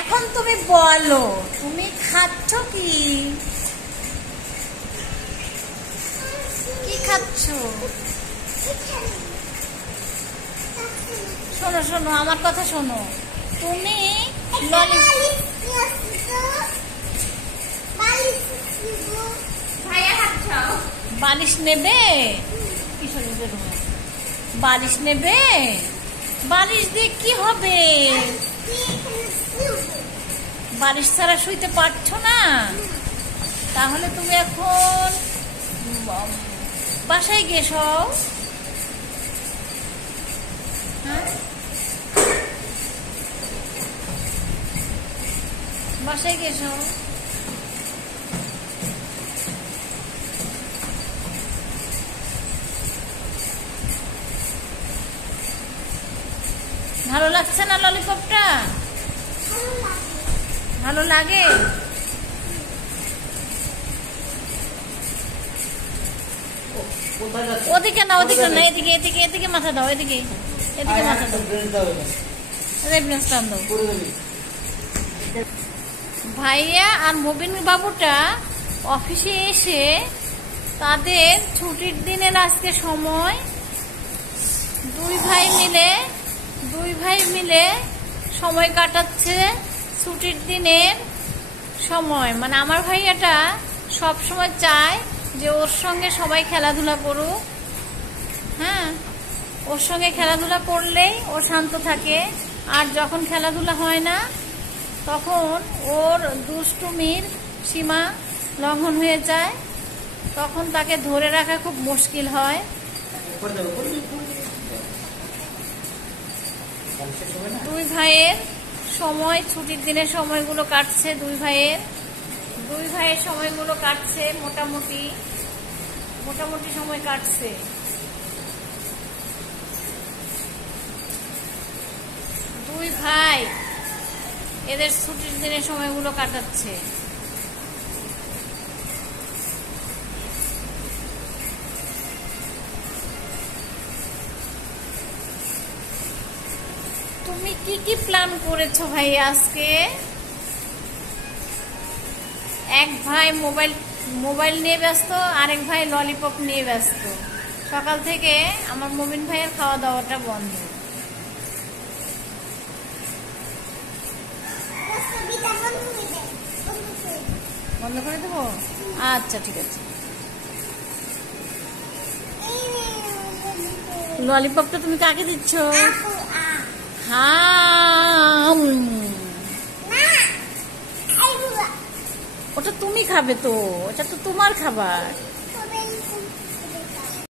এখন তুমি বলো তুমি খাচ্ছ কি? কি খাচ্ছ? শোনো শোনো, আমার কথা শোনো। তুমি বালিশ নেবে? কিশোর বালিশ নেবে? বালিশ দিয়ে কি হবে? বালিশ ছাড়া শুইতে পারছো না? তাহলে তুমি এখন বাসায় গিয়ে শোও। হ্যাঁ, বাসায় গিয়ে শোও। ভালো লাগছে না ললিপপটা? ভালো লাগে? ওদিকে না, ওদিকে না, এদিকে এদিকে এদিকে মাথা দাও, এদিকে এদিকে মাথা দাও। ভাইয়া আর মুবিন বাবুটা অফিসে এসে তাদের ছুটির দিনের আজকে সময় দুই ভাই মিলে সময় কাটাচ্ছে। ছুটির দিনের সময় মানে আমার ভাইয়াটা সব সময় চায় যে ওর সঙ্গে সবাই খেলাধুলা করুক। হ্যাঁ, ওর সঙ্গে খেলাধুলা করলেই ও শান্ত থাকে। আর যখন খেলাধুলা হয় না তখন ওর দুষ্টুমির সীমা লঙ্ঘন হয়ে যায়, তখন তাকে ধরে রাখা খুব মুশকিল হয়। দুই ভাইয়ের সময় ছুটির দিনের সময়গুলো কাটছে, দুই ভাইয়ের সময়গুলো কাটছে মোটামুটি সময় কাটছে। দুই ভাই এদের ছুটির দিনের সময়গুলো কাটাচ্ছে। তুমি কি কি প্ল্যান করেছো ভাই আজকে? এক ভাই মোবাইল নিয়ে ব্যস্ত, আরেক ভাই ললিপপ নিয়ে ব্যস্ত। সকাল থেকে আমার মুবিন ভাইয়ের খাওয়া দাওয়াটা বন্ধ। বন্ধ করে দেবো? আচ্ছা ঠিক আছে। ললিপপটা তুমি কাকে দিচ্ছ? হ্যাঁ, ওটা তুমি খাবে তো, ওটা তো তোমার খাবার।